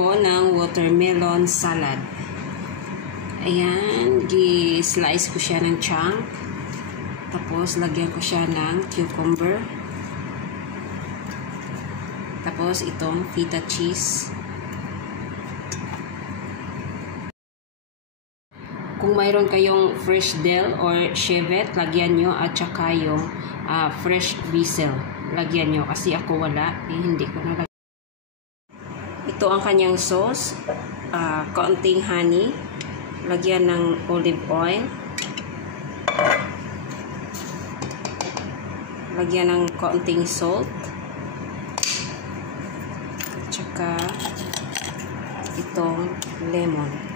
ako ng watermelon salad. Ayan, gi-slice ko siya ng chunk. Tapos, lagyan ko siya ng cucumber. Tapos, itong feta cheese. Kung mayroon kayong fresh dill or chevet, lagyan nyo at saka yung fresh basil. Lagyan nyo kasi ako wala. Hindi ko na lagyan. Ito ang kanyang sauce. Kaunting honey. Lagyan ng olive oil. Lagyan ng kaunting salt. At saka itong lemon.